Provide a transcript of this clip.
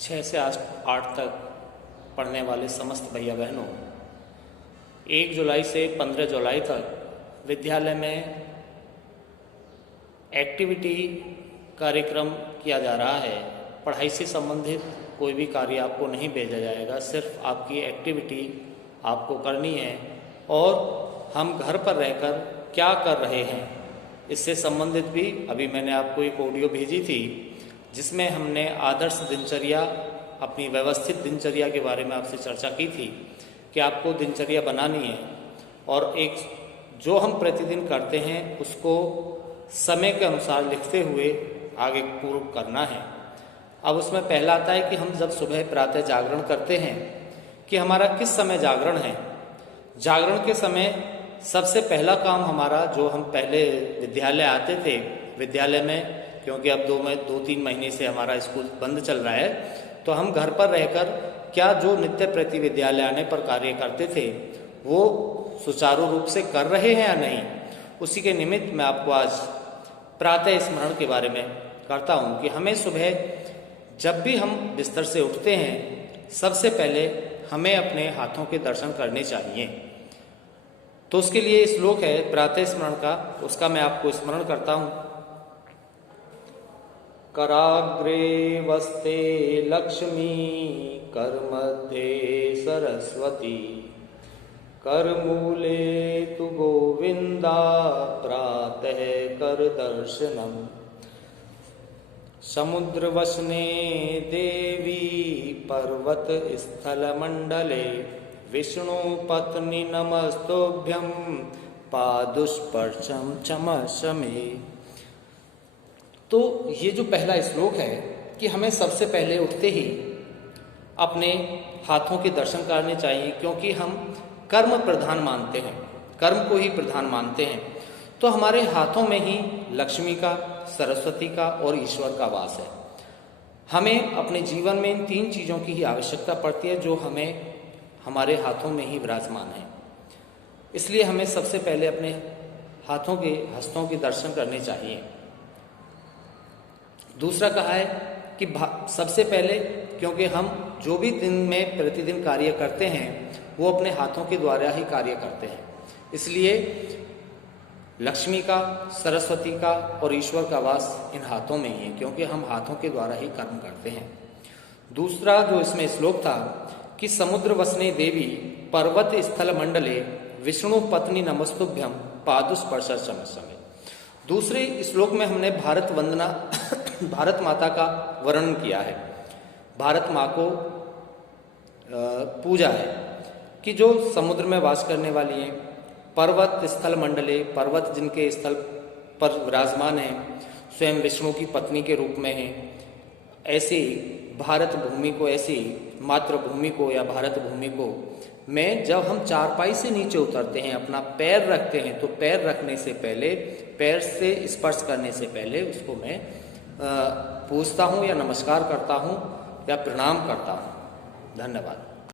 6 से 8 तक पढ़ने वाले समस्त भैया बहनों, 1 जुलाई से 15 जुलाई तक विद्यालय में एक्टिविटी कार्यक्रम किया जा रहा है। पढ़ाई से संबंधित कोई भी कार्य आपको नहीं भेजा जाएगा, सिर्फ आपकी एक्टिविटी आपको करनी है और हम घर पर रहकर क्या कर रहे हैं इससे संबंधित भी अभी मैंने आपको एक ऑडियो भेजी थी, जिसमें हमने आदर्श दिनचर्या, अपनी व्यवस्थित दिनचर्या के बारे में आपसे चर्चा की थी कि आपको दिनचर्या बनानी है और एक जो हम प्रतिदिन करते हैं उसको समय के अनुसार लिखते हुए आगे पूर्ण करना है। अब उसमें पहला आता है कि हम जब सुबह प्रातः जागरण करते हैं कि हमारा किस समय जागरण है। जागरण के समय सबसे पहला काम हमारा, जो हम पहले विद्यालय आते थे, विद्यालय में क्योंकि अब 2-3 महीने से हमारा स्कूल बंद चल रहा है, तो हम घर पर रहकर क्या जो नित्य प्रति विद्यालय आने पर कार्य करते थे वो सुचारू रूप से कर रहे हैं या नहीं, उसी के निमित्त मैं आपको आज प्रातः स्मरण के बारे में करता हूँ कि हमें सुबह जब भी हम बिस्तर से उठते हैं सबसे पहले हमें अपने हाथों के दर्शन करने चाहिए। तो उसके लिए श्लोक है प्रातः स्मरण का, उसका मैं आपको स्मरण करता हूँ। कराग्रे वस्ते लक्ष्मी, करमध्ये सरस्वती, करमूले तु गोविंदा, प्रातः कर दर्शनम। समुद्रवसने देवी, पर्वत स्थल मंडले, विष्णु पत्नी नमस्तुभ्यं, पादुस्पर्शम चमसमे। तो ये जो पहला श्लोक है कि हमें सबसे पहले उठते ही अपने हाथों के दर्शन करने चाहिए, क्योंकि हम कर्म प्रधान मानते हैं, कर्म को ही प्रधान मानते हैं। तो हमारे हाथों में ही लक्ष्मी का, सरस्वती का और ईश्वर का वास है। हमें अपने जीवन में इन 3 चीज़ों की ही आवश्यकता पड़ती है जो हमें हमारे हाथों में ही विराजमान है। इसलिए हमें सबसे पहले अपने हाथों के हस्तों के दर्शन करने चाहिए। दूसरा कहा है कि सबसे पहले, क्योंकि हम जो भी दिन में प्रतिदिन कार्य करते हैं वो अपने हाथों के द्वारा ही कार्य करते हैं, इसलिए लक्ष्मी का, सरस्वती का और ईश्वर का वास इन हाथों में ही है, क्योंकि हम हाथों के द्वारा ही कर्म करते हैं। दूसरा जो इसमें श्लोक था कि समुद्र वसने देवी, पर्वत स्थल मंडले, विष्णु पत्नी नमस्तुभ्यम, पादुस्पर्श चमसमे। दूसरे श्लोक में हमने भारत वंदना भारत माता का वर्णन किया है। भारत माँ को पूजा है कि जो समुद्र में वास करने वाली हैं, पर्वत स्थल मंडले, पर्वत जिनके स्थल पर विराजमान है, स्वयं विष्णु की पत्नी के रूप में है। ऐसे भारत भूमि को, ऐसी मातृभूमि को या भारत भूमि को मैं जब हम चारपाई से नीचे उतरते हैं, अपना पैर रखते हैं, तो पैर रखने से पहले, पैर से स्पर्श करने से पहले उसको मैं पूजता हूँ या नमस्कार करता हूँ या प्रणाम करता हूँ। धन्यवाद।